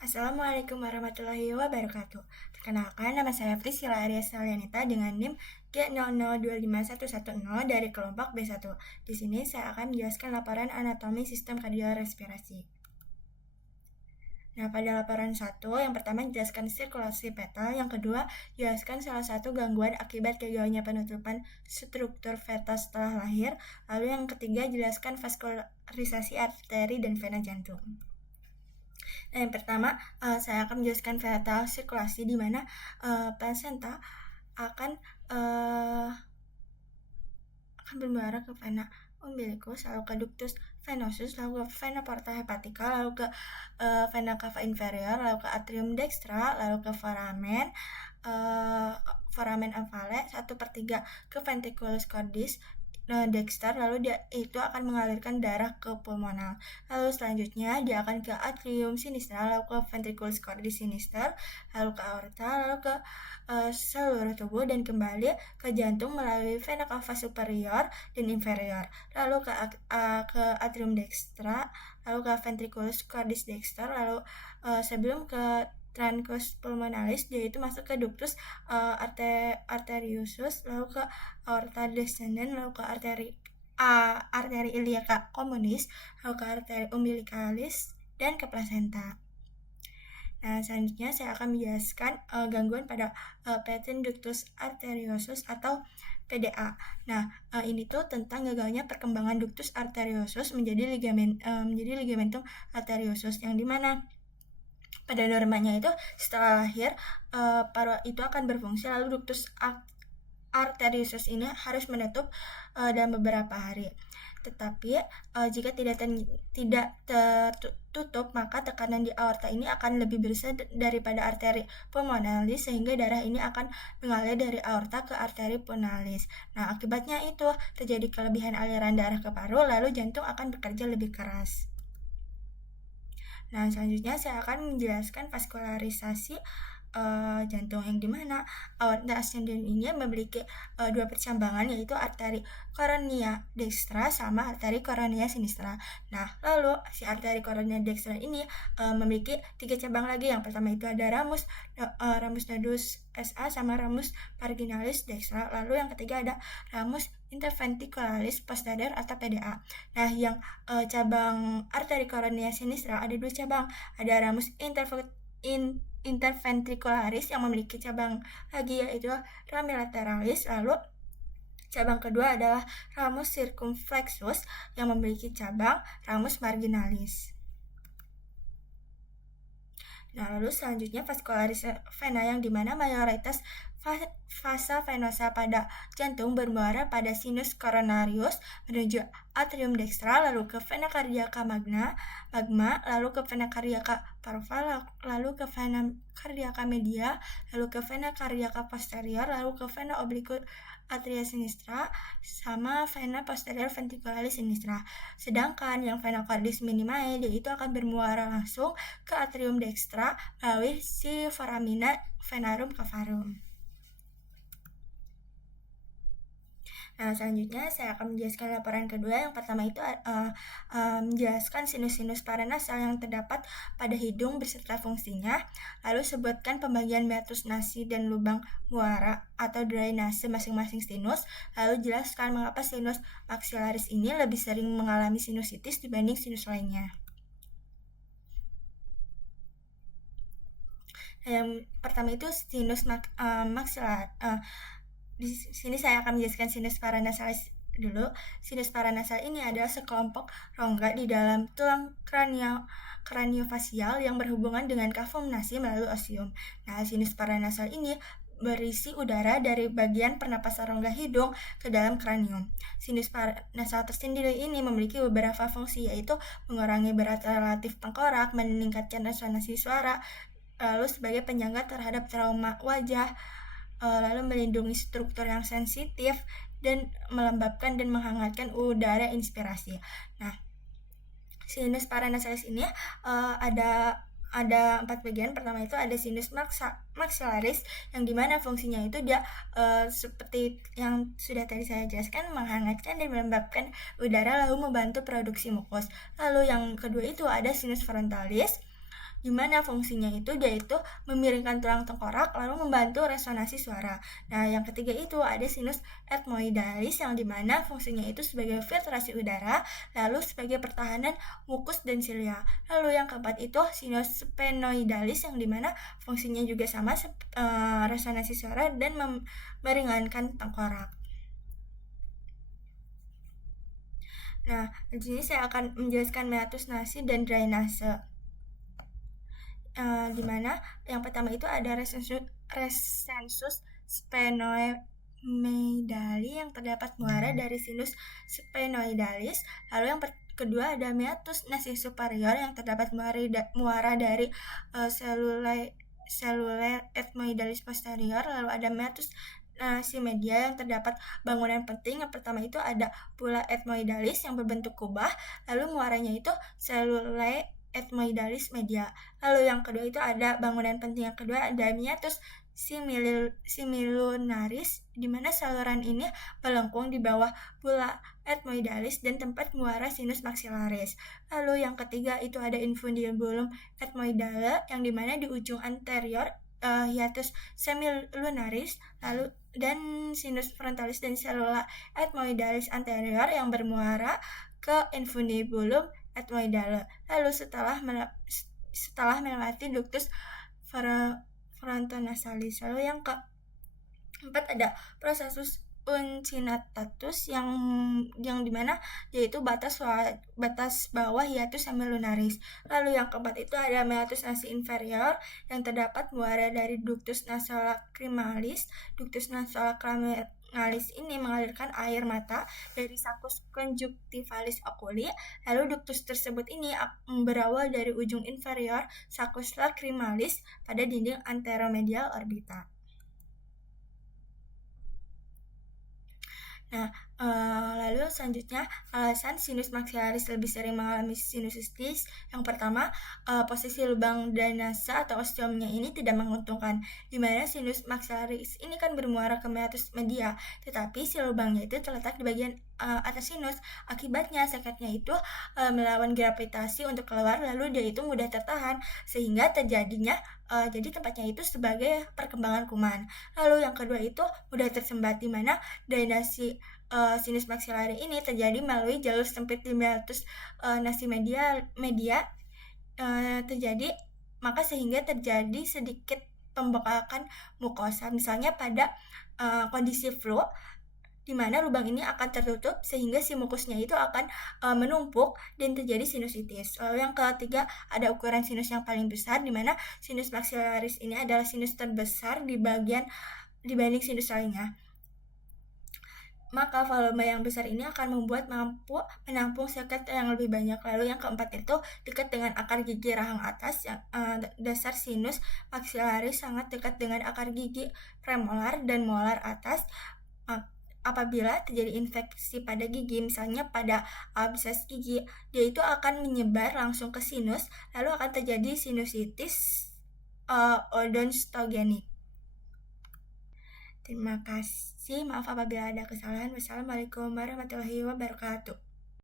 Assalamualaikum warahmatullahi wabarakatuh. Perkenalkan, nama saya Priscilla Arya Salianita dengan NIM G0025110 dari kelompok B1. Di sini saya akan menjelaskan laporan anatomi sistem kardiorespirasi. Nah, pada laporan 1, yang pertama jelaskan sirkulasi fetal, yang kedua jelaskan salah satu gangguan akibat gagalnya penutupan struktur fetal setelah lahir, lalu yang ketiga jelaskan vaskularisasi arteri dan vena jantung. Nah, yang pertama, saya akan menjelaskan fetal sirkulasi di mana plasenta akan bermuara ke vena umbilicus, lalu ke ductus venosus, lalu ke vena porta hepatica, lalu ke vena cava inferior, lalu ke atrium dextra, lalu ke foramen ovale 1/3 ke ventriculus cordis dexter, lalu dia itu akan mengalirkan darah ke pulmonal. Lalu selanjutnya dia akan ke atrium sinistra, lalu ke ventriculus cordis sinister, lalu ke aorta, lalu ke seluruh tubuh dan kembali ke jantung melalui vena cava superior dan inferior, lalu ke atrium dextra, lalu ke ventriculus cordis dexter, lalu sebelum ke truncus pulmonalis, dia itu masuk ke ductus arteriosus, lalu ke aorta descendens, lalu ke arteri iliaca communis, lalu ke arteri umbilicalis, dan ke plasenta. Nah, selanjutnya saya akan menjelaskan gangguan pada patent ductus arteriosus atau PDA. Nah, ini tuh tentang gagalnya perkembangan ductus arteriosus menjadi ligamentum arteriosus, yang dimana pada normanya itu setelah lahir paru itu akan berfungsi, lalu ductus arteriosus ini harus menutup dalam beberapa hari. Tetapi jika tidak tertutup, maka tekanan di aorta ini akan lebih besar daripada arteri pulmonalis, sehingga darah ini akan mengalir dari aorta ke arteri pulmonalis. Nah, akibatnya itu terjadi kelebihan aliran darah ke paru, lalu jantung akan bekerja lebih keras. Nah, selanjutnya saya akan menjelaskan vaskularisasi jantung, yang dimana aorta ascendens ini memiliki dua percambangan, yaitu arteri koronia dextra sama arteri koronia sinistra. Nah, lalu si arteri koronia dextra ini memiliki 3 cabang lagi. Yang pertama itu ada ramus nodus SA sama ramus marginalis dextra. Lalu yang ketiga ada ramus interventricularis posterior atau PDA. Nah, yang cabang arteri koronia sinistra ada 2 cabang. Ada ramus interventricularis yang memiliki cabang lagi, yaitu ramilateralis. Lalu cabang kedua adalah ramus circumflexus yang memiliki cabang ramus marginalis. Nah, lalu selanjutnya vaskularisasi vena, yang dimana mayoritas fasa venosa pada jantung bermuara pada sinus coronarius menuju atrium dextra, lalu ke vena cardiaca magma, lalu ke vena cardiaca parva, lalu ke vena cardiaca media, lalu ke vena cardiaca posterior, lalu ke vena obliqua atria sinistra, sama vena posterior ventricularis sinistra. Sedangkan yang vena cordis minimae, dia itu akan bermuara langsung ke atrium dextra melalui si foramina venarum cavarum. Nah, selanjutnya saya akan menjelaskan laporan kedua. Yang pertama itu menjelaskan sinus-sinus paranasal yang terdapat pada hidung beserta fungsinya. Lalu sebutkan pembagian meatus nasi dan lubang muara atau drainase masing-masing sinus. Lalu jelaskan mengapa sinus maxillaris ini lebih sering mengalami sinusitis dibanding sinus lainnya. Yang pertama itu sinus maxillaris. Di sini saya akan menjelaskan sinus paranasalis dulu. Sinus paranasal ini adalah sekelompok rongga di dalam tulang kraniofasial yang berhubungan dengan kavum nasi melalui osium. Nah, sinus paranasal ini berisi udara dari bagian pernapasan rongga hidung ke dalam kranium. Sinus paranasal tersendiri ini memiliki beberapa fungsi, yaitu mengurangi berat relatif tengkorak, meningkatkan resonansi suara, lalu sebagai penyangga terhadap trauma wajah, lalu melindungi struktur yang sensitif, dan melembabkan dan menghangatkan udara inspirasi. Nah, sinus paranasalis ini ada 4 bagian. Pertama itu ada sinus maxillaris, yang dimana fungsinya itu dia seperti yang sudah tadi saya jelaskan, menghangatkan dan melembabkan udara lalu membantu produksi mukus. Lalu yang kedua itu ada sinus frontalis, di mana fungsinya itu yaitu memiringkan tulang tengkorak lalu membantu resonansi suara. Nah, yang ketiga itu ada sinus etmoidalis yang dimana fungsinya itu sebagai filtrasi udara, lalu sebagai pertahanan mukus dan silia. Lalu yang keempat itu sinus sphenoidalis yang dimana fungsinya juga sama resonansi suara dan meringankan tengkorak. Nah, di sini saya akan menjelaskan meatus nasi dan drainase. Di mana yang pertama itu ada resensus sphenoidali yang terdapat muara dari sinus sphenoidalis. Lalu yang kedua ada meatus nasi superior yang terdapat muara dari selule ethmoidalis posterior. Lalu ada meatus nasi media yang terdapat bangunan penting. Yang pertama itu ada pula ethmoidalis yang berbentuk kubah, lalu muaranya itu selule ethmoidalis media. Lalu yang kedua itu ada bangunan penting yang kedua ada meatus similunaris, di mana saluran ini melengkung di bawah pula ethmoidalis dan tempat muara sinus maxillaris. Lalu yang ketiga itu ada infundibulum ethmoidale yang dimana di ujung anterior hiatus semilunaris, lalu dan sinus frontalis dan selula ethmoidalis anterior yang bermuara ke infundibulum ethmoidale. Lalu setelah melewati ductus frontonasalis. Lalu yang keempat ada processus uncinatatus yang dimana yaitu batas bawah hiatus semilunaris. Lalu yang keempat itu ada meatus nasi inferior yang terdapat muara dari ductus nasolacrimalis. Ductus nasolacrimalis ini mengalirkan air mata dari saccus conjunctivalis oculi. Lalu ductus tersebut ini berawal dari ujung inferior saccus lacrimalis pada dinding anteromedial orbita. Nah, lalu selanjutnya alasan sinus maxillaris lebih sering mengalami sinusitis. Yang pertama, posisi lubang drainase atau osteomnya ini tidak menguntungkan, di mana sinus maxillaris ini kan bermuara ke meatus media, tetapi si lubangnya itu terletak di bagian atas sinus. Akibatnya sakitnya itu melawan gravitasi untuk keluar, lalu dia itu mudah tertahan sehingga terjadinya jadi tempatnya itu sebagai perkembangan kuman. Lalu yang kedua itu mudah tersembat, di mana drainasi sinus maxillary ini terjadi melalui jalur sempit di meatus nasi media terjadi, maka sehingga terjadi sedikit pembekakan mukosa. Misalnya pada kondisi flu, di mana lubang ini akan tertutup sehingga si mukusnya itu akan menumpuk dan terjadi sinusitis. Lalu yang ketiga ada ukuran sinus yang paling besar, di mana sinus maxillaris ini adalah sinus terbesar dibanding sinus lainnya. Maka volume yang besar ini akan membuat mampu menampung seket yang lebih banyak. Lalu yang keempat itu dekat dengan akar gigi rahang atas, yang dasar sinus maxillaris sangat dekat dengan akar gigi premolar dan molar atas. Apabila terjadi infeksi pada gigi, misalnya pada abses gigi, dia itu akan menyebar langsung ke sinus, lalu akan terjadi sinusitis odontogenik. Terima kasih, maaf apabila ada kesalahan. Wassalamualaikum warahmatullahi wabarakatuh.